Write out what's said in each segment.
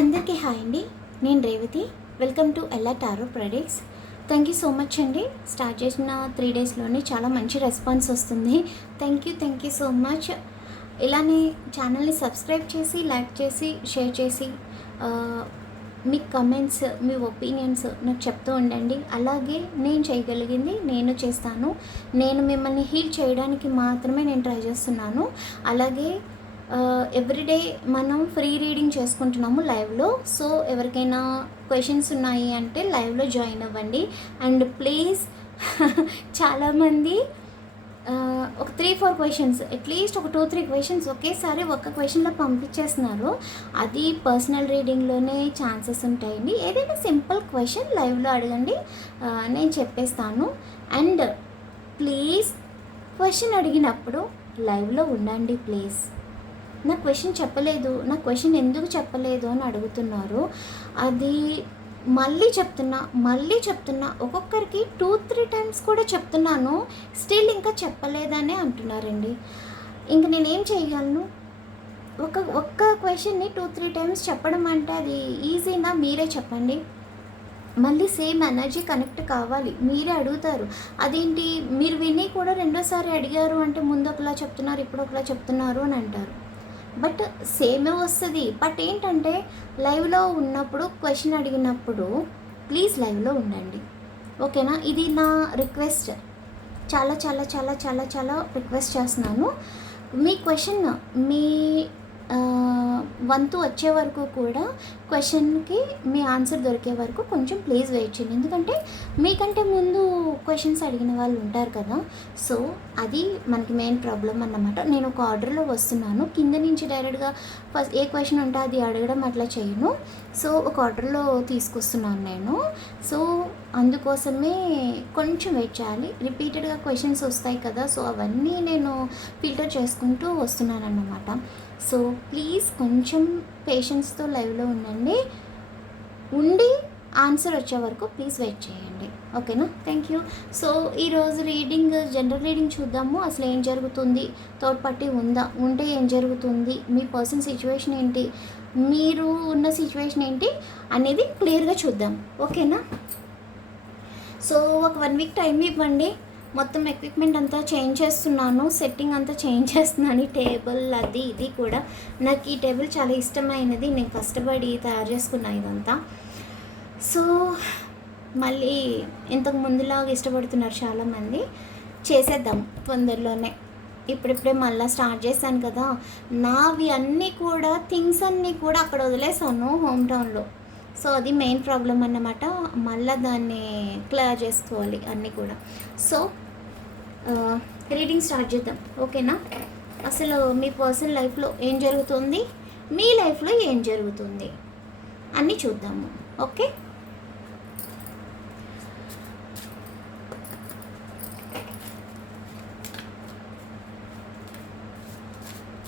అందరికీ హాయ్ అండి. నేను Revathi. Welcome to Ella tarot ప్రెడిక్ట్స్. Thank you so much అండి. స్టార్ట్ చేసిన 3 డేస్లోనే చాలా మంచి రెస్పాన్స్ వస్తుంది. Thank you so much. ఇలానే ఛానల్ని సబ్స్క్రైబ్ చేసి, లైక్ చేసి, షేర్ చేసి మీ కమెంట్స్, మీ ఒపీనియన్స్ నాకు చెప్తూ ఉండండి. అలాగే నేను చేయగలిగింది నేను చేస్తాను. నేను మిమ్మల్ని హీల్ చేయడానికి మాత్రమే నేను ట్రై చేస్తున్నాను. అలాగే ఎవ్రీడే మనం ఫ్రీ రీడింగ్ చేసుకుంటున్నాము లైవ్లో. సో ఎవరికైనా క్వశ్చన్స్ ఉన్నాయి అంటే లైవ్లో జాయిన్ అవ్వండి. అండ్ ప్లీజ్ చాలామంది ఒక 3-4 క్వశ్చన్స్, అట్లీస్ట్ ఒక 2-3 క్వశ్చన్స్ ఒకేసారి ఒక్క క్వశ్చన్లో పంపించేస్తున్నారు. అది పర్సనల్ రీడింగ్లోనే ఛాన్సెస్ ఉంటాయండి. ఏదైనా సింపుల్ క్వశ్చన్ లైవ్లో అడగండి, నేను చెప్పేస్తాను. అండ్ ప్లీజ్ క్వశ్చన్ అడిగినప్పుడు లైవ్లో ఉండండి ప్లీజ్. నా క్వశ్చన్ చెప్పలేదు, నా క్వశ్చన్ ఎందుకు చెప్పలేదు అని అడుగుతున్నారు. అది మళ్ళీ చెప్తున్నా ఒక్కొక్కరికి 2-3 టైమ్స్ కూడా చెప్తున్నాను, స్టిల్ ఇంకా చెప్పలేదనే అంటున్నారండి. ఇంక నేనేం చేయగలను? ఒక్క క్వశ్చన్ని 2-3 టైమ్స్ చెప్పడం అంటే అది ఈజీనా? మీరే చెప్పండి. మళ్ళీ సేమ్ ఎనర్జీ కనెక్ట్ కావాలి. మీరే అడుగుతారు, అదేంటి మీరు విని కూడా రెండోసారి అడిగారు అంటే ముందు ఒకలా చెప్తున్నారు, ఇప్పుడు ఒకలా చెప్తున్నారు అని అంటారు. బట్ సేమే వస్తుంది. బట్ ఏంటంటే లైవ్లో ఉన్నప్పుడు క్వశ్చన్ అడిగినప్పుడు ప్లీజ్ లైవ్లో ఉండండి, ఓకేనా? ఇది నా రిక్వెస్ట్. చాలా చాలా చాలా చాలా చాలా రిక్వెస్ట్ చేస్తున్నాను. మీ క్వశ్చన్ మీ వంతు వచ్చే వరకు కూడా, క్వశ్చన్కి మీ ఆన్సర్ దొరికే వరకు కొంచెం ప్లీజ్ వెయిట్ చేయండి. ఎందుకంటే మీకంటే ముందు క్వశ్చన్స్ అడిగిన వాళ్ళు ఉంటారు కదా. సో అది మనకి మెయిన్ ప్రాబ్లం అన్నమాట. నేను ఒక ఆర్డర్లో వస్తున్నాను, కింద నుంచి డైరెక్ట్గా ఫస్ట్ ఏ క్వశ్చన్ ఉంటే అది అడగడం అట్లా చేయను. సో ఒక ఆర్డర్లో తీసుకొస్తున్నాను నేను. సో అందుకోసమే కొంచెం వెయిట్ చేయాలి. రిపీటెడ్గా క్వశ్చన్స్ వస్తాయి కదా, సో అవన్నీ నేను ఫిల్టర్ చేసుకుంటూ వస్తున్నాను అన్నమాట. సో ప్లీజ్ కొంచెం పేషెన్స్తో లైవ్లో ఉండి ఆన్సర్ వచ్చే వరకు ప్లీజ్ వెయిట్ చేయండి, ఓకేనా? Thank you. సో ఈరోజు జనరల్ రీడింగ్ చూద్దాము. అసలు ఏం జరుగుతుంది, థర్డ్ పార్టీ ఉంటే ఏం జరుగుతుంది, మీ పర్సన్ సిచ్యువేషన్ ఏంటి, మీరు ఉన్న సిచ్యువేషన్ ఏంటి అనేది క్లియర్గా చూద్దాం, ఓకేనా? సో ఒక 1 వీక్ టైం ఇవ్వండి. మొత్తం ఎక్విప్మెంట్ అంతా చేంజ్ చేస్తున్నాను, సెట్టింగ్ అంతా చేంజ్ చేస్తున్నాను. ఈ టేబుల్ అది ఇది కూడా నాకు ఈ టేబుల్ చాలా ఇష్టమైనది, నేను కష్టపడి తయారు చేసుకున్నా ఇదంతా. సో మళ్ళీ ఇంతకు ముందులాగా ఇష్టపడుతున్నారు చాలామంది. చేసేద్దాం తొందరలోనే. ఇప్పుడిప్పుడే మళ్ళీ స్టార్ట్ చేశాను కదా. నావి అన్నీ కూడా థింగ్స్ అన్నీ కూడా అక్కడ వదిలేసాను హోమ్ టౌన్లో. సో అది మెయిన్ ప్రాబ్లం అన్నమాట. మళ్ళీ దాన్ని క్లియర్ చేసుకోవాలి అన్నీ కూడా. సో రీడింగ్ స్టార్ట్ చేద్దాం, ఓకేనా? అసలు మీ పర్సనల్ లైఫ్లో ఏం జరుగుతుంది, మీ లైఫ్లో ఏం జరుగుతుంది అన్నీ చూద్దాము, ఓకే?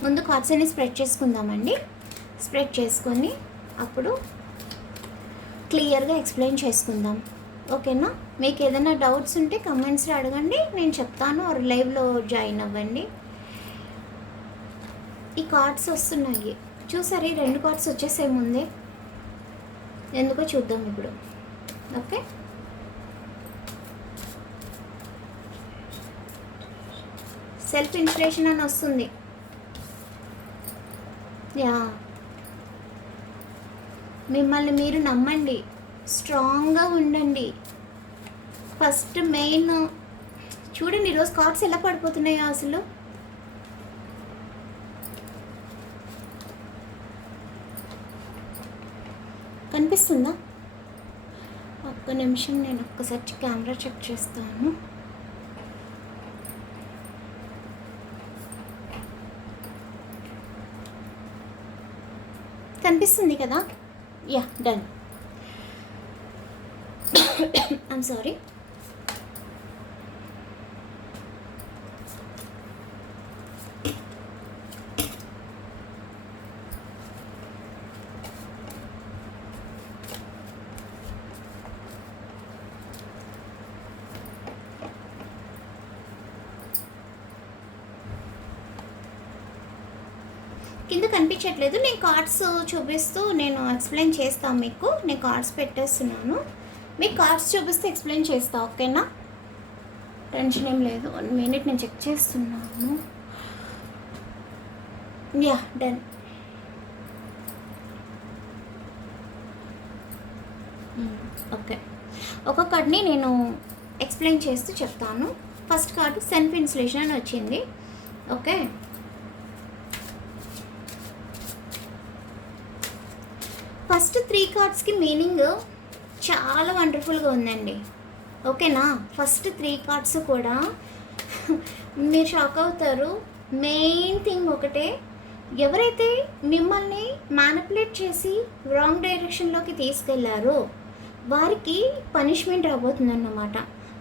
ముందు కార్డ్స్ అన్ని స్ప్రెడ్ చేసుకుందామండి. స్ప్రెడ్ చేసుకొని అప్పుడు క్లియర్గా ఎక్స్ప్లెయిన్ చేసుకుందాం, ఓకేనా? మీకు ఏదైనా డౌట్స్ ఉంటే కమెంట్స్లో అడగండి, నేను చెప్తాను. ఆర్ లైవ్లో జాయిన్ అవ్వండి. ఈ కార్డ్స్ వస్తున్నాయి చూసారు, ఈ 2 కార్డ్స్ వచ్చేసే ముందే ఎందుకో చూద్దాం ఇప్పుడు, ఓకే? సెల్ఫ్ ఇన్స్పిరేషన్ అని వస్తుంది. యా, మిమ్మల్ని మీరు నమ్మండి, స్ట్రాంగ్గా ఉండండి. ఫస్ట్ మెయిన్ చూడండి ఈరోజు కార్డ్స్ ఎలా పడిపోతున్నాయో అసలు. కనిపిస్తుందా? ఒక్క నిమిషం, నేను ఒక్కసారి కెమెరా చెక్ చేస్తాను. కనిపిస్తుంది కదా? Yeah, done. I'm sorry. కింద కనిపించట్లేదు, నేను కార్డ్స్ చూపిస్తూ నేను ఎక్స్ప్లెయిన్ చేస్తాను మీకు. నేను కార్డ్స్ పెట్టేస్తున్నాను, మీకు కార్డ్స్ చూపిస్తే ఎక్స్ప్లెయిన్ చేస్తా, ఓకేనా? టెన్షన్ ఏం లేదు. 1 మినిట్ నేను చెక్ చేస్తున్నాను. Yeah, done. ఓకే, ఒక కార్డ్ని నేను ఎక్స్ప్లెయిన్ చేస్తూ చెప్తాను. ఫస్ట్ కార్డు సెల్ఫ్ ఇన్సులేషన్ అని వచ్చింది. ఓకే, ఫస్ట్ 3 కార్డ్స్కి మీనింగ్ చాలా వండర్ఫుల్గా ఉందండి, ఓకేనా? ఫస్ట్ 3 కార్డ్స్ కూడా మీరు షాక్ అవుతారు. మెయిన్ థింగ్ ఒకటే, ఎవరైతే మిమ్మల్ని మ్యానిపులేట్ చేసి రాంగ్ డైరెక్షన్లోకి తీసుకెళ్లారో వారికి పనిష్మెంట్ రాబోతుందన్నమాట.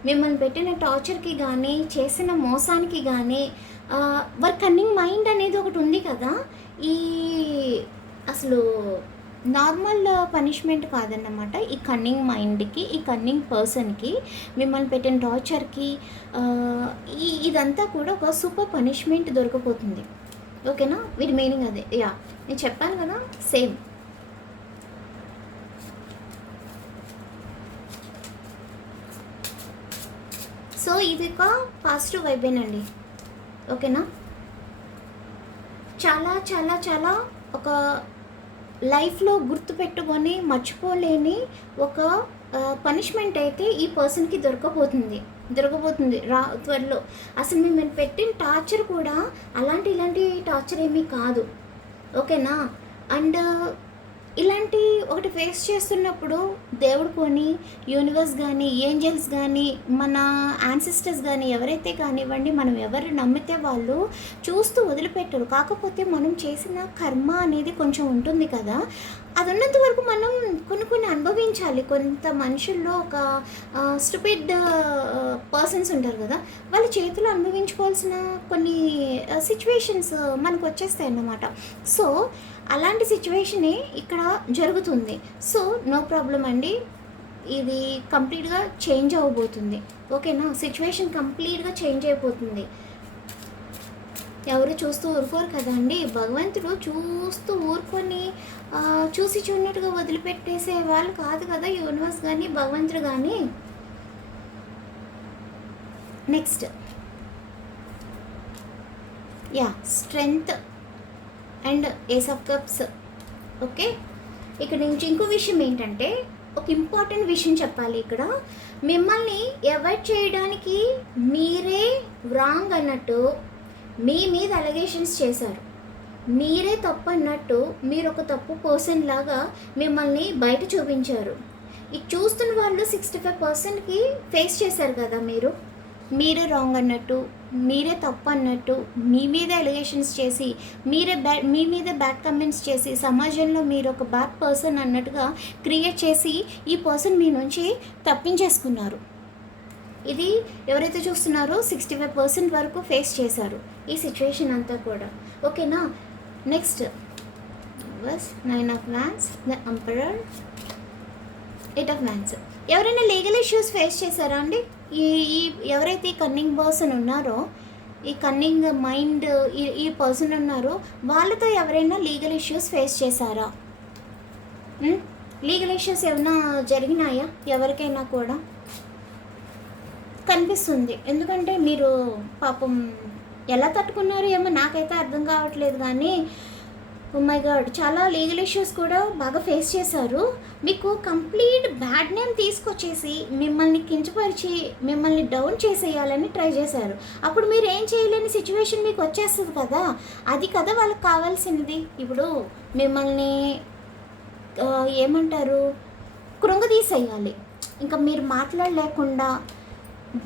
మిమ్మల్ని పెట్టిన టార్చర్కి కానీ, చేసిన మోసానికి కానీ, వారి కన్నింగ్ మైండ్ అనేది ఒకటి ఉంది కదా, ఈ అసలు నార్మల్ పనిష్మెంట్ కాదన్నమాట. ఈ కన్నింగ్ మైండ్కి, ఈ కన్నింగ్ పర్సన్కి, మిమ్మల్ని పెట్టిన టార్చర్కి ఇదంతా కూడా ఒక సూపర్ పనిష్మెంట్ దొరకపోతుంది, ఓకేనా? వీటి మీనింగ్ అదే. యా, నేను చెప్పాను కదా, సేమ్. సో ఇది ఒక పాజిటివ్ వైబేనండి, ఓకేనా? చాలా చాలా చాలా ఒక లైఫ్లో గుర్తుపెట్టుకొని మర్చిపోలేని ఒక పనిష్మెంట్ అయితే ఈ పర్సన్కి దొరకబోతుంది త్వరలో. అసలు మేము పెట్టిన టార్చర్ కూడా ఇలాంటి టార్చర్ ఏమీ కాదు, ఓకేనా? అండ్ ఇలాంటి ఒకటి ఫేస్ చేస్తున్నప్పుడు దేవుడు కొని, యూనివర్స్ కానీ, ఏంజల్స్ కానీ, మన యాన్సిస్టర్స్ కానీ ఎవరైతే కానివ్వండి, మనం ఎవరు నమ్మితే వాళ్ళు చూస్తూ వదిలిపెట్టరు. కాకపోతే మనం చేసిన కర్మ అనేది కొంచెం ఉంటుంది కదా, అది ఉన్నంత వరకు మనం కొన్ని అనుభవించాలి. కొంత మనుషుల్లో ఒక స్టూపిడ్ పర్సన్స్ ఉంటారు కదా, వాళ్ళ చేతిలో అనుభవించుకోవాల్సిన కొన్ని సిచ్యువేషన్స్ మనకు వచ్చేస్తాయి అన్నమాట. సో అలాంటి సిచ్యువేషనే ఇక్కడ జరుగుతుంది. సో నో ప్రాబ్లం అండి, ఇది కంప్లీట్గా చేంజ్ అవ్వబోతుంది, ఓకేనా? సిచ్యువేషన్ కంప్లీట్గా చేంజ్ అయిపోతుంది. ఎవరు చూస్తూ ఊరుకోరు కదండి, భగవంతుడు చూస్తూ ఊరుకొని చూసి చూడనట్టుగా వదిలిపెట్టేసే వాళ్ళు కాదు కదా, యూనివర్స్ కానీ, భగవంతుడు కానీ. Next, ya, strength and ace of cups. Okay, ఇక్కడ నుంచి ఇంకో విషయం ఏంటంటే, ఒక ఇంపార్టెంట్ విషయం చెప్పాలి ఇక్కడ. మిమ్మల్ని అవాయిడ్ చేయడానికి మీరే రాంగ్ అన్నట్టు మీ మీద అలిగేషన్స్ చేశారు, మీరే తప్పు అన్నట్టు మీరు ఒక తప్పు పర్సన్ లాగా మిమ్మల్ని బయట చూపించారు. ఇది చూస్తున్న వాళ్ళు 65%కి ఫేస్ చేశారు కదా, మీరే రాంగ్ అన్నట్టు, మీరే తప్పు అన్నట్టు, మీ మీద ఎలిగేషన్స్ చేసి, మీ మీద బ్యాడ్ కమెంట్స్ చేసి, సమాజంలో మీరు ఒక బ్యాడ్ పర్సన్ అన్నట్టుగా క్రియేట్ చేసి ఈ పర్సన్ మీ నుంచి తప్పించేసుకున్నారు. ఇది ఎవరైతే చూస్తున్నారో 65% వరకు ఫేస్ చేశారు ఈ సిచ్యువేషన్ అంతా కూడా, ఓకేనా? Next, 9 of Wands, the Emperor, 8 of Wands. ఎవరైనా లీగల్ ఇష్యూస్ ఫేస్ చేశారా అండి? ఈ ఎవరైతే కన్నింగ్ పర్సన్ ఉన్నారో, ఈ కన్నింగ్ మైండ్ ఈ పర్సన్ ఉన్నారో వాళ్ళతో ఎవరైనా లీగల్ ఇష్యూస్ ఫేస్ చేశారా? లీగల్ ఇష్యూస్ ఏమైనా జరిగినాయా ఎవరికైనా కూడా? కనిపిస్తుంది, ఎందుకంటే మీరు పాపం ఎలా తట్టుకున్నారు ఏమో నాకైతే అర్థం కావట్లేదు. కానీ ఓ మై గాడ్, చాలా లీగల్ ఇష్యూస్ కూడా బాగా ఫేస్ చేశారు. మీకు కంప్లీట్ బ్యాడ్ నేమ్ తీసుకొచ్చేసి మిమ్మల్ని కించపరిచి మిమ్మల్ని డౌన్ చేసేయాలని ట్రై చేశారు. అప్పుడు మీరు ఏం చేయలేని సిచ్యువేషన్ మీకు వచ్చేస్తుంది కదా, అది కదా వాళ్ళకి కావాల్సినది. ఇప్పుడు మిమ్మల్ని ఏమంటారు, కృంగదీసేయాలి. ఇంకా మీరు మాట్లాడలేకుండా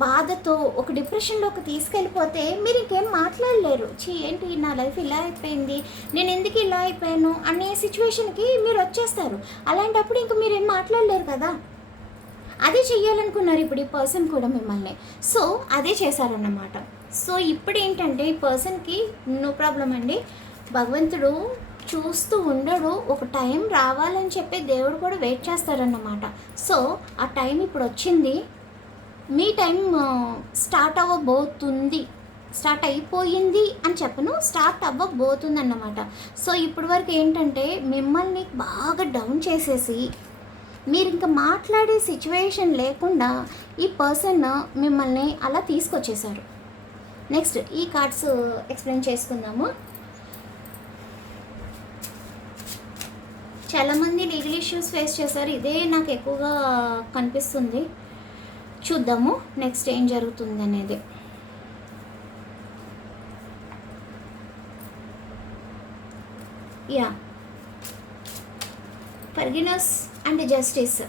బాధతో ఒక డిప్రెషన్లోకి తీసుకెళ్ళిపోతే మీరు ఇంకేం మాట్లాడలేరు. ఏంటి నా లైఫ్ ఇలా అయిపోయింది, నేను ఎందుకు ఇలా అయిపోయాను అనే సిచ్యువేషన్కి మీరు వచ్చేస్తారు. అలాంటప్పుడు ఇంక మీరు ఏం మాట్లాడలేరు కదా. అదే చెయ్యాలనుకున్నారు ఇప్పుడు ఈ పర్సన్ కూడా మిమ్మల్ని. సో అదే చేశారన్నమాట. సో ఇప్పుడు ఏంటంటే ఈ పర్సన్కి నో ప్రాబ్లం అండి, భగవంతుడు చూస్తూ ఉండడు, ఒక టైం రావాలని చెప్పి దేవుడు కూడా వెయిట్ చేస్తారన్నమాట. సో ఆ టైం ఇప్పుడు వచ్చింది, మీ టైం స్టార్ట్ అవ్వబోతుంది. స్టార్ట్ అయిపోయింది అని చెప్పను, స్టార్ట్ అవ్వబోతుంది అన్నమాట. సో ఇప్పటి వరకు ఏంటంటే మిమ్మల్ని బాగా డౌన్ చేసేసి మీరు ఇంకా మాట్లాడే సిచ్యువేషన్ లేకుండా ఈ పర్సన్ మిమ్మల్ని అలా తీసుకొచ్చేసారు. నెక్స్ట్ ఈ కార్డ్స్ ఎక్స్ప్లెయిన్ చేసుకుందాము. చాలామంది లీగల్ ఇష్యూస్ ఫేస్ చేశారు, ఇదే నాకు ఎక్కువగా కనిపిస్తుంది. చూద్దాము నెక్స్ట్ ఏం జరుగుతుంది అనేది. Yeah, forgiveness and justice.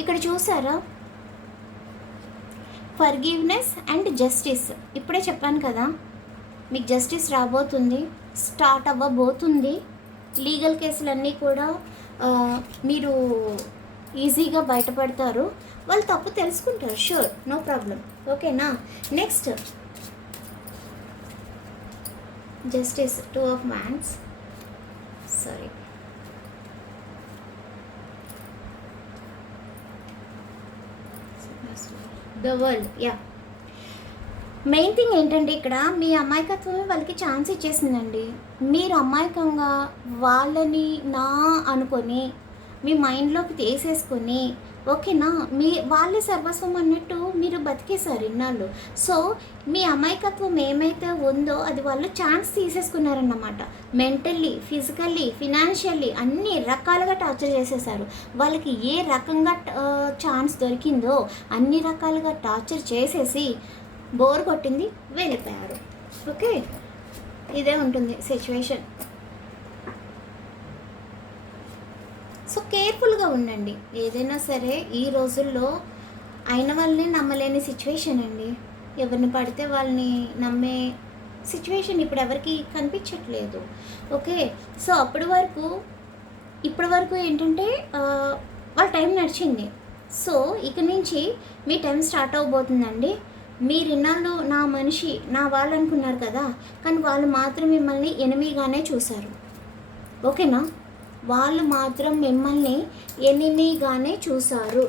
ఇక్కడ చూసారా, ఫర్గివ్నెస్ అండ్ జస్టిస్. ఇప్పుడే చెప్పాను కదా మీకు జస్టిస్ రాబోతుంది, స్టార్ట్ అవ్వబోతుంది. లీగల్ కేసులన్నీ కూడా మీరు ఈజీగా బయటపడతారు. వాళ్ళు తప్పు తెలుసుకుంటారు, షూర్, నో ప్రాబ్లం. ఓకేనా. Next justice, 2 of Wands. Sorry, the world. Yeah, main thing ఏంటంటే ఇక్కడ మీ అమాయకత్వమే వాళ్ళకి ఛాన్స్ ఇచ్చేసిందండి. మీరు అమాయకంగా వాళ్ళని నా అనుకొని మీ మైండ్లోకి తీసేసుకొని, ఓకేనా, వాళ్ళే సర్వస్వం అన్నట్టు మీరు బతికేశారు ఇన్నాళ్ళు. సో మీ అమాయకత్వం ఏమైతే ఉందో అది వాళ్ళు ఛాన్స్ తీసేసుకున్నారన్నమాట. మెంటల్లీ, ఫిజికల్లీ, ఫినాన్షియల్లీ అన్ని రకాలుగా టార్చర్ చేసేసారు. వాళ్ళకి ఏ రకంగా ఛాన్స్ దొరికిందో అన్ని రకాలుగా టార్చర్ చేసేసి బోర్ కొట్టింది, వెళ్ళిపోయారు. ఓకే, ఇదే ఉంటుంది సిచ్యువేషన్. సో కేర్ఫుల్గా ఉండండి. ఏదైనా సరే ఈ రోజుల్లో అయిన వాళ్ళని నమ్మలేని సిచ్యువేషన్ అండి. ఎవరిని పడితే వాళ్ళని నమ్మే సిచ్యువేషన్ ఇప్పుడు ఎవరికి కనిపించట్లేదు. ఓకే, సో ఇప్పటి వరకు ఏంటంటే వాళ్ళ టైం నడిచింది. సో ఇక నుంచి మీ టైం స్టార్ట్ అవబోతుందండి. మీరు ఇన్నాళ్ళు నా మనిషి, నా వాళ్ళు అనుకున్నారు కదా, కానీ వాళ్ళు మాత్రం మిమ్మల్ని ఎనిమిగానే చూశారు. ఓకేనా, వాళ్ళు మాత్రం మిమ్మల్ని ఎనిమిగానే చూశారు.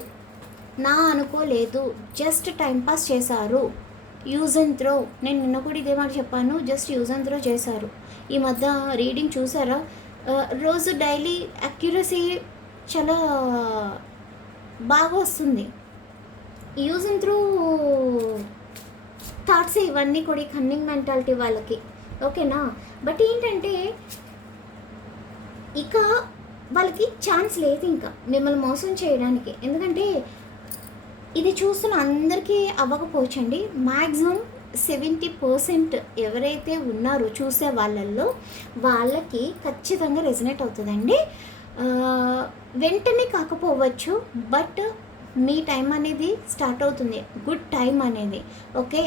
నా అనుకోలేదు, జస్ట్ టైంపాస్ చేశారు, యూజ్ అండ్ త్రో. నేను నిన్న కూడా ఇదే మాట చెప్పాను, జస్ట్ యూజ్ అండ్ త్రో చేశారు. ఈ మధ్య రీడింగ్ చూసారా, రోజు డైలీ అక్యురసీ చాలా బాగా వస్తుంది. యూజ్ అండ్ త్రూ థాట్స్ ఇవన్నీ కూడా కన్నింగ్ మెంటాలిటీ వాళ్ళకి. ఓకేనా, బట్ ఏంటంటే ఇక వాళ్ళకి ఛాన్స్ లేదు ఇంకా మిమ్మల్ని మోసం చేయడానికి. ఎందుకంటే ఇది చూస్తున్న అందరికీ అవ్వకపోవచ్చండి. మ్యాక్సిమం 70% ఎవరైతే ఉన్నారో చూసే వాళ్ళకి ఖచ్చితంగా రెజనేట్ అవుతుందండి. వెంటనే కాకపోవచ్చు, బట్ మీ టైం అనేది స్టార్ట్ అవుతుంది, గుడ్ టైం అనేది. ఓకే,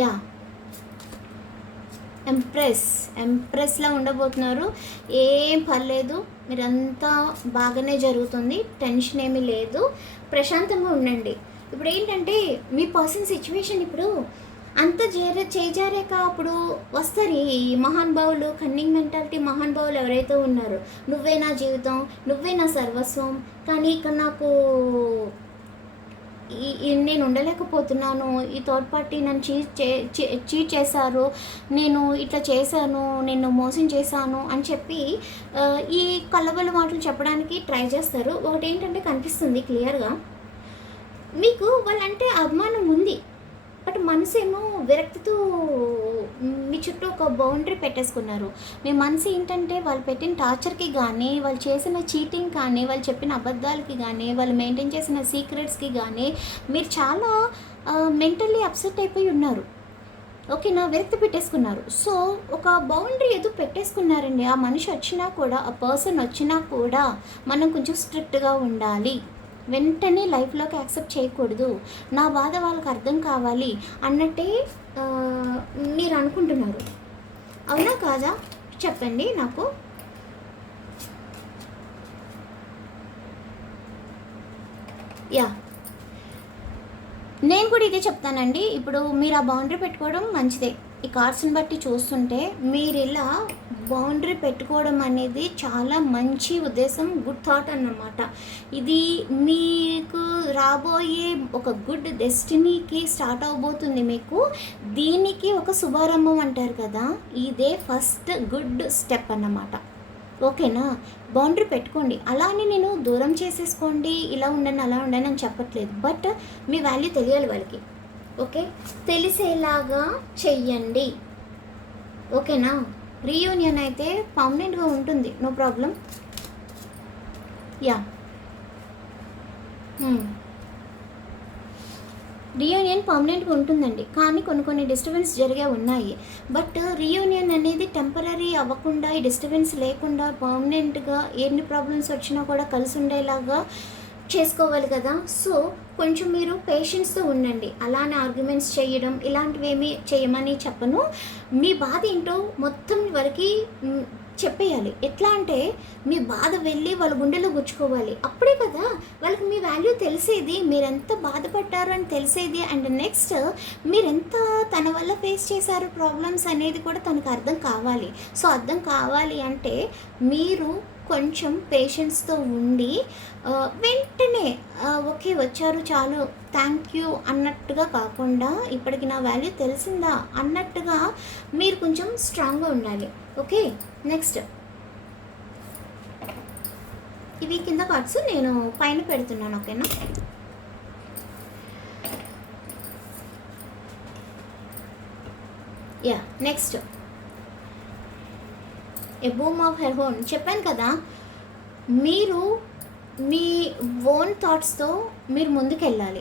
యా, ఎంప్రెస్లా ఉండబోతున్నారు. ఏం పర్లేదు, మీరంతా బాగానే జరుగుతుంది, టెన్షన్ ఏమీ లేదు, ప్రశాంతంగా ఉండండి. ఇప్పుడు ఏంటంటే మీ పర్సన్ సిచ్యువేషన్ ఇప్పుడు అంత చేజారాక అప్పుడు వస్తారు ఈ మహానుభావులు, కన్నింగ్ మెంటాలిటీ మహానుభావులు ఎవరైతే ఉన్నారో, నువ్వే నా జీవితం, నువ్వే నా సర్వస్వం, కానీ ఇక్కడ నాకు నేను ఉండలేకపోతున్నాను, ఈ థర్డ్ పార్టీ నన్ను చీట్ చేశారు, నేను ఇట్లా చేశాను, నేను మోసం చేశాను అని చెప్పి ఈ కళ్ళబొల్లి మాటలు చెప్పడానికి ట్రై చేస్తారు. ఒకటి ఏంటంటే కనిపిస్తుంది క్లియర్గా, మీకు వాళ్ళంటే అభిమానం ఉంది, బట్ మనసేమో విరక్తితో మీ చుట్టూ ఒక బౌండరీ పెట్టేసుకున్నారు. మీ మనసు ఏంటంటే వాళ్ళు పెట్టిన టార్చర్కి కానీ, వాళ్ళు చేసిన చీటింగ్ కానీ, వాళ్ళు చెప్పిన అబద్ధాలకి కానీ, వాళ్ళు మెయింటైన్ చేసిన సీక్రెట్స్కి కానీ మీరు చాలా మెంటల్లీ అప్సెట్ అయిపోయి ఉన్నారు. ఓకేనా, విరక్తి పెట్టేసుకున్నారు. సో ఒక బౌండరీ ఏదో పెట్టేసుకున్నారండి. ఆ మనిషి వచ్చినా కూడా, ఆ పర్సన్ వచ్చినా కూడా మనం కొంచెం స్ట్రిక్ట్గా ఉండాలి, వెంటనే లైఫ్లోకి యాక్సెప్ట్ చేయకూడదు, నా బాధ వాళ్ళకి అర్థం కావాలి అన్నట్టే మీరు అనుకుంటున్నారు. అవునా కాదా చెప్పండి నాకు. యా, నేను కూడా ఇదే చెప్తానండి. ఇప్పుడు మీరు ఆ బౌండరీ పెట్టుకోవడం మంచిదే, ఈ కార్డ్స్ని బట్టి చూస్తుంటే మీరు ఇలా బౌండరీ పెట్టుకోవడం అనేది చాలా మంచి ఉద్దేశం, గుడ్ థాట్ అన్నమాట. ఇది మీకు రాబోయే ఒక గుడ్ డెస్టినీకి స్టార్ట్ అవబోతుంది. మీకు దీనికి ఒక శుభారంభం అంటారు కదా, ఇదే ఫస్ట్ గుడ్ స్టెప్ అన్నమాట. ఓకేనా? బౌండరీ పెట్టుకోండి. అలానే నేను దూరం చేసేసుకోండి, ఇలా ఉండండి అలా ఉండండి అని చెప్పట్లేదు. బట్ మీ వాల్యూ తెలియాలి వాళ్ళకి. ఓకే, తెలిసేలాగా చెయ్యండి. ఓకేనా? రీయూనియన్ అయితే పర్మనెంట్గా ఉంటుంది, నో ప్రాబ్లం. యా, రీయూనియన్ పర్మనెంట్గా ఉంటుందండి, కానీ కొన్ని డిస్టర్బెన్స్ జరిగే ఉన్నాయి. బట్ రీయూనియన్ అనేది టెంపరీ అవ్వకుండా, ఈ డిస్టర్బెన్స్ లేకుండా పర్మనెంట్గా ఎన్ని ప్రాబ్లమ్స్ వచ్చినా కూడా కలిసి ఉండేలాగా చేసుకోవాలి కదా. సో కొంచెం మీరు పేషెన్స్తో ఉండండి. అలానే ఆర్గ్యుమెంట్స్ చేయడం ఇలాంటివి ఏమీ చేయమని చెప్పను. మీ బాధ ఏంటో మొత్తం వరకు చెప్పేయాలి. ఎట్లా అంటే మీ బాధ వెళ్ళి వాళ్ళ గుండెలో గుచ్చుకోవాలి. అప్పుడే కదా వాళ్ళకి మీ వాల్యూ తెలిసేది, మీరెంత బాధపడ్డారు అని తెలిసేది. అండ్ నెక్స్ట్ మీరెంత తన వల్ల ఫేస్ చేశారు ప్రాబ్లమ్స్ అనేది కూడా తనకు అర్థం కావాలి. సో అర్థం కావాలి అంటే మీరు కొంచెం పేషెన్స్తో ఉండి వెంటనే ఓకే వచ్చారు చాలు థ్యాంక్ యూ అన్నట్టుగా కాకుండా, ఇప్పటికి నా వాల్యూ తెలిసిందా అన్నట్టుగా మీరు కొంచెం స్ట్రాంగ్గా ఉండాలి. ఓకే, నెక్స్ట్ ఇవి కింద కార్డ్స్ నేను పైన పెడుతున్నాను. ఓకేనా? Yeah, next a boom of her hone. చెప్పాను కదా, మీరు మీ ఓన్ థాట్స్తో మీరు ముందుకెళ్ళాలి.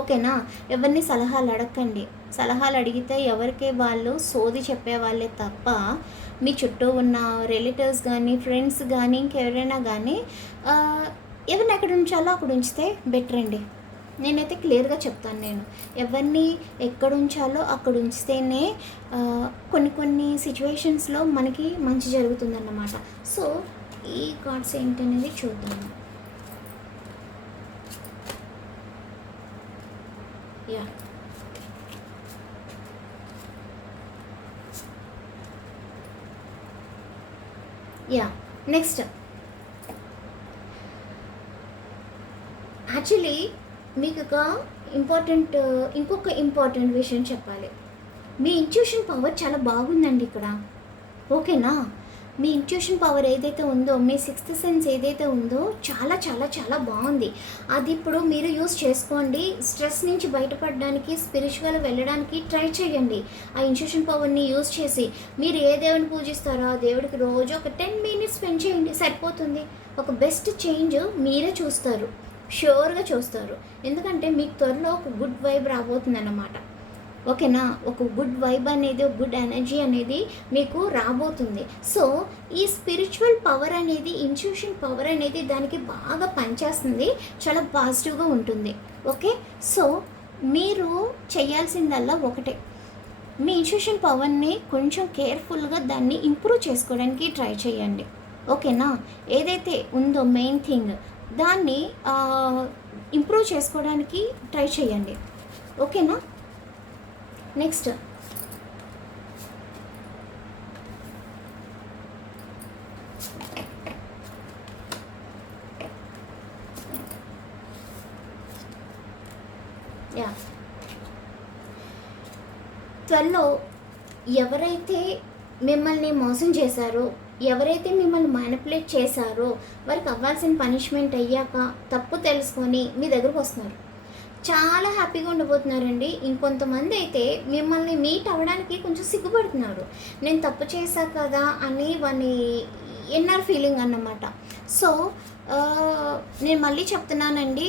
ఓకేనా? ఎవరిని సలహాలు అడగండి. సలహాలు అడిగితే ఎవరికి వాళ్ళు సోది చెప్పేవాళ్ళే తప్ప మీ చుట్టూ ఉన్న రిలేటివ్స్ కానీ ఫ్రెండ్స్ కానీ ఇంకెవరైనా కానీ ఎవరిని ఎక్కడ ఉంచాలో అక్కడ ఉంచితే బెటర్ అండి. నేనైతే క్లియర్గా చెప్తాను. నేను ఎవరిని ఎక్కడ ఉంచాలో అక్కడ ఉంచితేనే కొన్ని సిచ్యువేషన్స్లో మనకి మంచి జరుగుతుందన్నమాట. సో ఈ కార్డ్స్ ఏంటనేది చూద్దాము. యా, నెక్స్ట్ యాక్చువల్లీ మీకు ఇంకొక ఇంపార్టెంట్ విషయం చెప్పాలి. మీ ఇంట్యూషన్ పవర్ చాలా బాగుందండి ఇక్కడ. ఓకేనా? మీ ఇంట్యూషన్ పవర్ ఏదైతే ఉందో, మీ సిక్స్త్ సెన్స్ ఏదైతే ఉందో చాలా చాలా చాలా బాగుంది. అది ఇప్పుడు మీరు యూస్ చేసుకోండి. స్ట్రెస్ నుంచి బయటపడడానికి, స్పిరిచువల్ వెళ్ళడానికి ట్రై చేయండి. ఆ ఇంట్యూషన్ పవర్ని యూస్ చేసి మీరు ఏ దేవుని పూజిస్తారో ఆ దేవుడికి రోజు ఒక 10 minutes స్పెండ్ చేయండి, సరిపోతుంది. ఒక బెస్ట్ చేంజ్ మీరే చూస్తారు, ష్యూర్గా చూస్తారు. ఎందుకంటే మీకు త్వరలో ఒక గుడ్ వైబ్ రాబోతుంది అన్నమాట. ఓకేనా? ఒక గుడ్ వైబ్ అనేది, ఒక గుడ్ ఎనర్జీ అనేది మీకు రాబోతుంది. సో ఈ స్పిరిచువల్ పవర్ అనేది, ఇంట్యూషన్ పవర్ అనేది దానికి బాగా పనిచేస్తుంది, చాలా పాజిటివ్గా ఉంటుంది. ఓకే, సో మీరు చేయాల్సిందల్లా ఒకటే, మీ ఇంట్యూషన్ పవర్ని కొంచెం కేర్ఫుల్గా దాన్ని ఇంప్రూవ్ చేసుకోవడానికి ట్రై చేయండి. ఓకేనా? ఏదైతే ఉందో మెయిన్ థింగ్ దాన్ని ఇంప్రూవ్ చేసుకోవడానికి ట్రై చేయండి. ఓకేనా? నెక్స్ట్ త్వరలో ఎవరైతే మిమ్మల్ని మోసం చేశారో, ఎవరైతే మిమ్మల్ని మ్యానిపులేట్ చేశారో వారికి అవ్వాల్సిన పనిష్మెంట్ అయ్యాక తప్పు తెలుసుకొని మీ దగ్గరకు వస్తున్నారు. చాలా హ్యాపీగా ఉండబోతున్నారండి. ఇంకొంతమంది అయితే మిమ్మల్ని మీట్ అవ్వడానికి కొంచెం సిగ్గుపడుతున్నారు. నేను తప్పు చేశా కదా అని వాని ఇన్నర్ ఫీలింగ్ అన్నమాట. సో నేను మళ్ళీ చెప్తున్నానండి,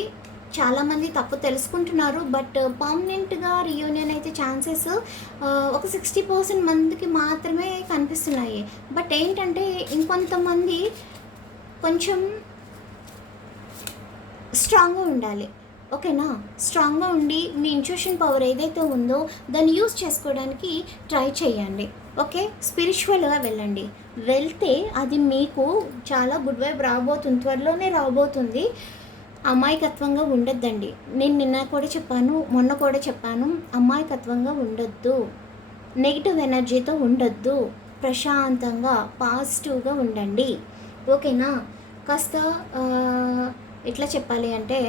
చాలామంది తప్పు తెలుసుకుంటున్నారు. బట్ పర్మనెంట్గా రీయూనియన్ అయితే ఛాన్సెస్ ఒక 60% మందికి మాత్రమే కనిపిస్తున్నాయి. బట్ ఏంటంటే ఇంకొంతమంది కొంచెం స్ట్రాంగ్గా ఉండాలి. ఓకేనా? స్ట్రాంగ్గా ఉండి మీ ఇంట్యూషన్ పవర్ ఏదైతే ఉందో దాన్ని యూస్ చేసుకోవడానికి ట్రై చేయండి. ఓకే, స్పిరిచువల్గా వెళ్ళండి. వెళ్తే అది మీకు చాలా గుడ్ వైబ్ రాబోతుంది, త్వరలోనే రాబోతుంది. అమాయకత్వంగా ఉండొద్దండి. నేను నిన్న కూడా చెప్పాను, మొన్న కూడా చెప్పాను, అమాయకత్వంగా ఉండొద్దు. నెగిటివ్ ఎనర్జీతో ఉండొద్దు, ప్రశాంతంగా పాజిటివ్గా ఉండండి. ఓకేనా? కాస్త ఎట్లా చెప్పాలి అంటే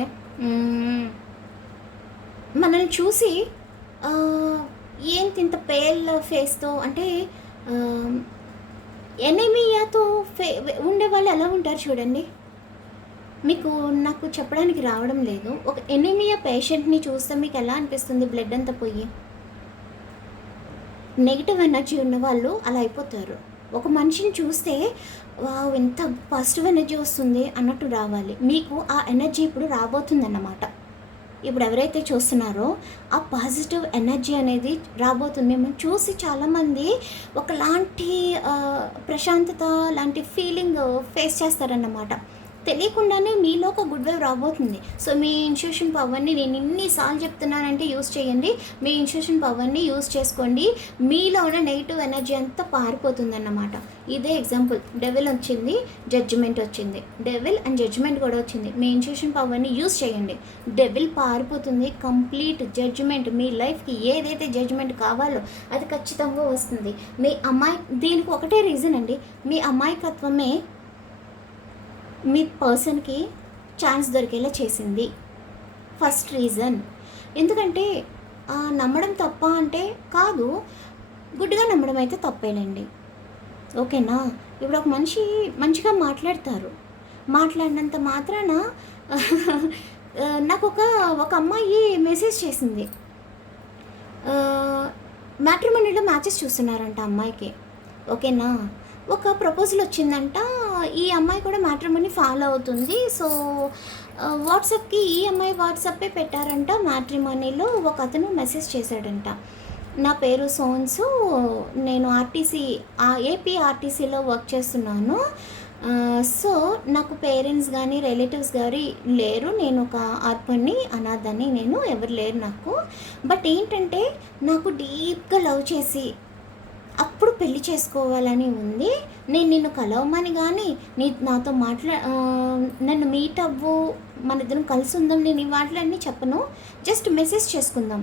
మనల్ని చూసి ఏంటి ఇంత పేల్ ఫేస్తో అంటే ఎనిమియాతో ఉండే వాళ్ళు ఎలా ఉంటారు చూడండి. మీకు నాకు చెప్పడానికి రావడం లేదు. ఒక ఎనిమియా పేషెంట్ని చూస్తే మీకు ఎలా అనిపిస్తుంది? బ్లడ్ అంతా పోయి నెగిటివ్ ఎనర్జీ ఉన్న వాళ్ళు అలా అయిపోతారు. ఒక మనిషిని చూస్తే వావ్ ఎంత పాజిటివ్ ఎనర్జీ వస్తుంది అన్నట్టు రావాలి. మీకు ఆ ఎనర్జీ ఇప్పుడు రాబోతుందన్నమాట. ఇప్పుడు ఎవరైతే చూస్తున్నారో ఆ పాజిటివ్ ఎనర్జీ అనేది రాబోతుంది. మేము చూసి చాలామంది ఒకలాంటి ప్రశాంతత లాంటి ఫీలింగ్ ఫేస్ చేస్తారన్నమాట. తెలియకుండానే మీలో ఒక గుడ్ వైబ్ రాబోతుంది. సో మీ ఇన్స్ట్యూషన్ పవర్ని నేను ఇన్నిసార్లు చెప్తున్నానంటే యూస్ చేయండి. మీ ఇన్స్ట్యూషన్ పవర్ని యూస్ చేసుకోండి. మీలో ఉన్న నెగిటివ్ ఎనర్జీ అంతా పారిపోతుందన్నమాట. ఇదే ఎగ్జాంపుల్. డెవిల్ వచ్చింది, జడ్జిమెంట్ వచ్చింది. డెవిల్ అండ్ జడ్జిమెంట్ కూడా వచ్చింది. మీ ఇన్స్ట్యూషన్ పవర్ని యూస్ చేయండి. డెవిల్ పారిపోతుంది. కంప్లీట్ జడ్జిమెంట్, మీ లైఫ్కి ఏదైతే జడ్జిమెంట్ కావాలో అది ఖచ్చితంగా వస్తుంది. మీ అమ్మాయి దీనికి ఒకటే రీజన్ అండి. మీ అమాయకత్వమే మీ పర్సన్కి ఛాన్స్ దొరికేలా చేసింది. First reason. ఎందుకంటే నమ్మడం తప్ప అంటే కాదు, గుడ్డుగా నమ్మడం అయితే తప్పేలేండి. ఓకేనా? ఇప్పుడు ఒక మనిషి మంచిగా మాట్లాడతారు, మాట్లాడినంత మాత్రాన నాకు ఒక అమ్మాయి మెసేజ్ చేసింది. మ్యాట్రిమోనీలో మ్యాచెస్ చూస్తున్నారంట అమ్మాయికి. ఓకేనా? ఒక ప్రపోజల్ వచ్చిందంట. ఈ అమ్మాయి కూడా మ్యాట్రిమోనీ ఫాలో అవుతుంది. సో వాట్సాప్కి ఈ అమ్మాయి వాట్సాపే పెట్టారంట. మ్యాట్రిమోనీలో ఒక అతను మెసేజ్ చేశాడంట. నా పేరు సోన్సు, నేను ఏపీ ఆర్టీసీలో వర్క్ చేస్తున్నాను. సో నాకు పేరెంట్స్ కానీ రిలేటివ్స్ కానీ లేరు. నేను ఒక ఆర్ఫన్ని, అనాథని, నేను ఎవరు లేరు నాకు. బట్ ఏంటంటే నాకు డీప్గా లవ్ చేసి అప్పుడు పెళ్లి చేసుకోవాలని ఉంది. నేను నిన్ను కలవమని కానీ నాతో నన్ను మీట్ అవ్వు, మన ఇద్దరం కలిసి ఉందాం, నేను ఈ మాటలన్నీ చెప్పను, జస్ట్ మెసేజ్ చేసుకుందాం,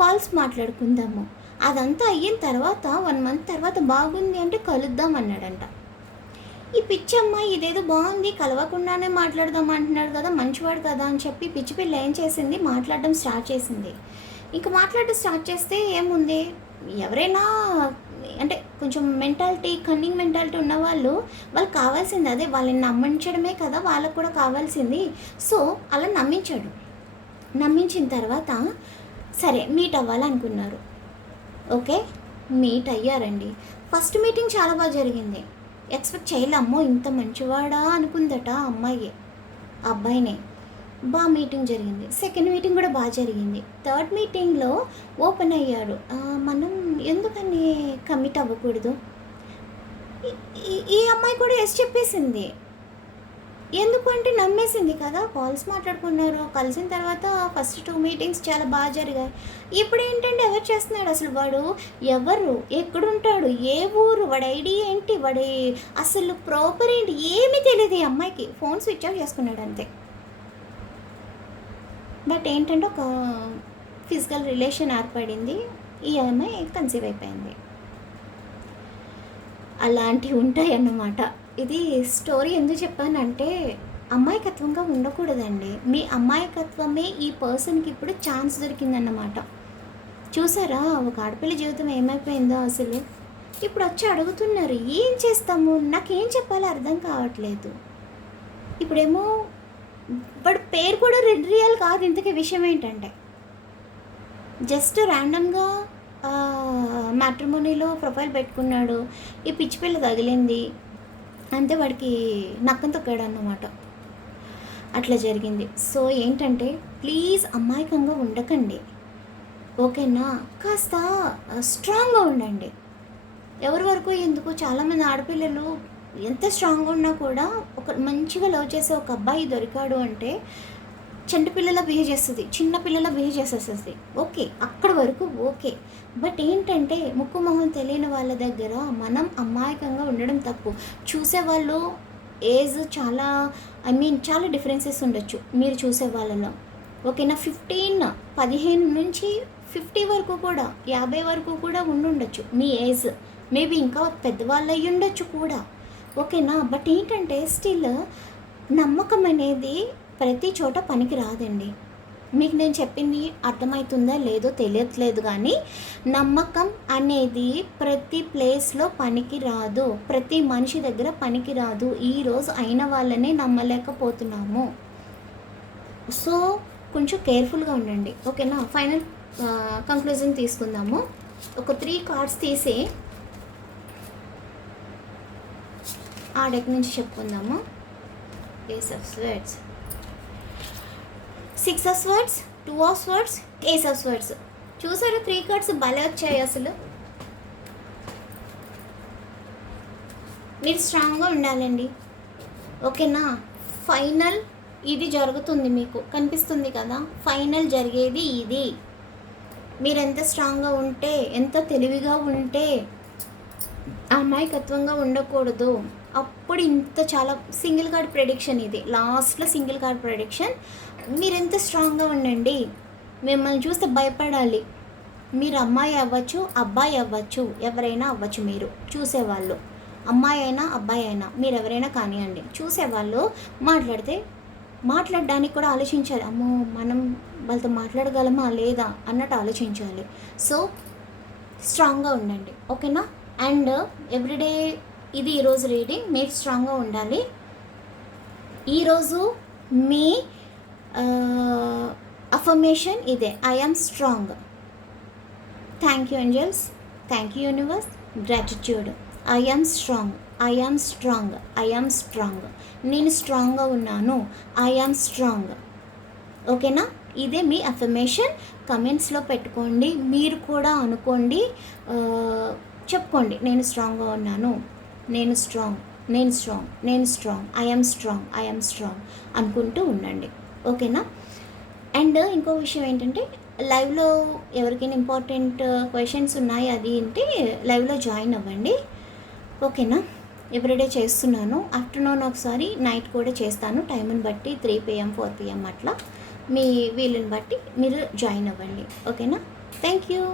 కాల్స్ మాట్లాడుకుందాము. అదంతా అయిన తర్వాత 1 month తర్వాత బాగుంది అంటే కలుద్దాం అన్నాడంట. ఈ పిచ్చి అమ్మాయి ఇదేదో బాగుంది, కలవకుండానే మాట్లాడదాం అంటున్నాడు కదా, మంచివాడు కదా అని చెప్పి పిచ్చి పిల్ల ఏం చేసింది, మాట్లాడడం స్టార్ట్ చేసింది. ఇంకా మాట్లాడడం స్టార్ట్ చేస్తే ఏముంది, ఎవరైనా అంటే కొంచెం కన్నింగ్ మెంటాలిటీ ఉన్నవాళ్ళు వాళ్ళకి కావాల్సింది అదే, వాళ్ళని నమ్మించడమే కదా వాళ్ళకు కూడా కావాల్సింది. సో అలా నమ్మించిన తర్వాత సరే మీట్ అవ్వాలనుకున్నారు. ఓకే, మీట్ అయ్యారండి. ఫస్ట్ మీటింగ్ చాలా బాగా జరిగింది. ఎక్స్పెక్ట్ చేయలేమ్మో ఇంత మంచివాడా అనుకుందట అమ్మాయి అబ్బాయినే. బాగా మీటింగ్ జరిగింది. సెకండ్ మీటింగ్ కూడా బాగా జరిగింది. థర్డ్ మీటింగ్లో ఓపెన్ అయ్యాడు. మనం ఎందుకని కమిట్ అవ్వకూడదు? ఈ అమ్మాయి కూడా ఎస్ చెప్పేసింది. ఎందుకు అంటే నమ్మేసింది కదా. కాల్స్ మాట్లాడుకున్నారు, కలిసిన తర్వాత ఫస్ట్ 2 meetings చాలా బాగా జరిగాయి. ఇప్పుడు ఏంటంటే ఎవరు చేస్తున్నాడు అసలు, వాడు ఎవరు, ఎక్కడుంటాడు, ఏ ఊరు, వాడి ఐడి ఏంటి, వాడి అసలు ప్రాపర్ ఏంటి ఏమీ తెలియదు ఈ అమ్మాయికి. ఫోన్ స్విచ్ ఆఫ్ చేసుకున్నాడు అంతే. బట్ ఏంటంటే ఒక ఫిజికల్ రిలేషన్ ఏర్పడింది. ఈ అమ్మాయి కన్సీవ్ అయిపోయింది. అలాంటివి ఉంటాయి అన్నమాట. ఇది స్టోరీ ఎందుకు చెప్పానంటే అమాయకత్వంగా ఉండకూడదండి. మీ అమాయకత్వమే ఈ పర్సన్కి ఇప్పుడు ఛాన్స్ దొరికిందన్నమాట. చూసారా ఒక ఆడపిల్ల జీవితం ఏమైపోయిందో అసలు. ఇప్పుడు వచ్చి అడుగుతున్నారు ఏం చేస్తాము, నాకేం చెప్పాలో అర్థం కావట్లేదు. ఇప్పుడేమో వాడి పేరు కూడా రియల్ కాదు. ఇంతకీ విషయం ఏంటంటే జస్ట్ ర్యాండమ్గా మ్యాట్రిమోనీలో ప్రొఫైల్ పెట్టుకున్నాడు. ఈ పిచ్చి పిల్ల తగిలింది అంతే, వాడికి నక్కం తొక్కాడు అన్నమాట. అట్లా జరిగింది. సో ఏంటంటే ప్లీజ్ అమాయకంగా ఉండకండి. ఓకేనా? కాస్త స్ట్రాంగ్గా ఉండండి. ఎవరి వరకు ఎందుకు, చాలామంది ఆడపిల్లలు ఎంత స్ట్రాంగ్గా ఉన్నా కూడా ఒక మంచిగా లవ్ చేసే ఒక అబ్బాయి దొరికాడు అంటే చంటి పిల్లలా బిహేవ్ చేస్తుంది, చిన్న పిల్లలా బిహేవ్ చేసేస్తుంది. ఓకే, అక్కడ వరకు ఓకే. బట్ ఏంటంటే ముక్కు మొహం తెలియని వాళ్ళ దగ్గర మనం అమాయకంగా ఉండడం తప్పు. చూసేవాళ్ళు ఏజ్ చాలా చాలా డిఫరెన్సెస్ ఉండొచ్చు మీరు చూసే వాళ్ళలో. ఓకేనా? 15 నుంచి 50 వరకు కూడా, 50 వరకు కూడా ఉండుండొచ్చు మీ ఏజ్. మేబీ ఇంకా పెద్దవాళ్ళు అయ్యి ఉండొచ్చు కూడా, ఓకేనా. బట్ ఏంటంటే స్టిల్ నమ్మకం అనేది ప్రతి చోట పనికి రాదండి. మీకు నేను చెప్పింది అర్థమవుతుందా లేదో తెలియట్లేదు, కానీ నమ్మకం అనేది ప్రతి ప్లేస్లో పనికి రాదు, ప్రతి మనిషి దగ్గర పనికి రాదు. ఈరోజు అయిన వాళ్ళనే నమ్మలేకపోతున్నాము. సో కొంచెం కేర్ఫుల్గా ఉండండి, ఓకేనా. ఫైనల్ కంక్లూజన్ తీసుకుందాము. ఒక 3 కార్డ్స్ తీసి ఆ డెక్ నుంచి చెప్పుకుందాము. Ace of swords, 6 of swords, 2 of swords, ace of swords. చూసారా 3 కార్డ్స్ భలే వచ్చాయి అసలు. మీరు స్ట్రాంగ్గా ఉండాలండి, ఓకేనా. ఫైనల్ ఇది జరుగుతుంది, మీకు కనిపిస్తుంది కదా, ఫైనల్ జరిగేది ఇది. మీరు ఎంత స్ట్రాంగ్గా ఉంటే, ఎంత తెలివిగా ఉంటే, అమాయకత్వంగా ఉండకూడదు, అప్పుడు ఇంత చాలా సింగిల్ కార్డ్ ప్రెడిక్షన్ ఇది, లాస్ట్లో సింగిల్ కార్డ్ ప్రెడిక్షన్. మీరు ఎంత స్ట్రాంగ్గా ఉండండి, మిమ్మల్ని చూస్తే భయపడాలి. మీరు అమ్మాయి అవ్వచ్చు, అబ్బాయి అవ్వచ్చు, ఎవరైనా అవ్వచ్చు. మీరు చూసేవాళ్ళు అమ్మాయి అయినా అబ్బాయి అయినా, మీరు ఎవరైనా కానివ్వండి, చూసేవాళ్ళు మాట్లాడడానికి కూడా ఆలోచించాలి. అమ్మో మనం వాళ్ళతో మాట్లాడగలమా లేదా అన్నట్టు ఆలోచించాలి. సో స్ట్రాంగ్గా ఉండండి, ఓకేనా. అండ్ ఎవ్రీడే ఇది ఈరోజు రీడింగ్, మీరు స్ట్రాంగ్గా ఉండాలి. ఈరోజు మీ అఫర్మేషన్ ఇదే, I am strong. Thank you angels, thank you universe, gratitude. I am strong, I am strong, I am strong. నేను స్ట్రాంగ్గా ఉన్నాను, ఐ యామ్ స్ట్రాంగ్, ఓకేనా. ఇదే మీ అఫర్మేషన్. కమెంట్స్లో పెట్టుకోండి, మీరు కూడా అనుకోండి, చెప్పుకోండి, నేను స్ట్రాంగ్గా ఉన్నాను, నేను స్ట్రాంగ్, నేను స్ట్రాంగ్, నేను strong, I am strong, I am strong అనుకుంటూ ఉండండి, ఓకేనా. అండ్ ఇంకో విషయం ఏంటంటే, లైవ్లో ఎవరికైనా ఇంపార్టెంట్ క్వశ్చన్స్ ఉన్నాయి అది అంటే లైవ్లో జాయిన్ అవ్వండి, ఓకేనా. ఎవ్రీడే చేస్తున్నాను, ఆఫ్టర్నూన్ ఒకసారి, నైట్ కూడా చేస్తాను, టైంని బట్టి 3 PM 4 PM అట్లా మీ వీలుని బట్టి మీరు జాయిన్ అవ్వండి, ఓకేనా. Thank you.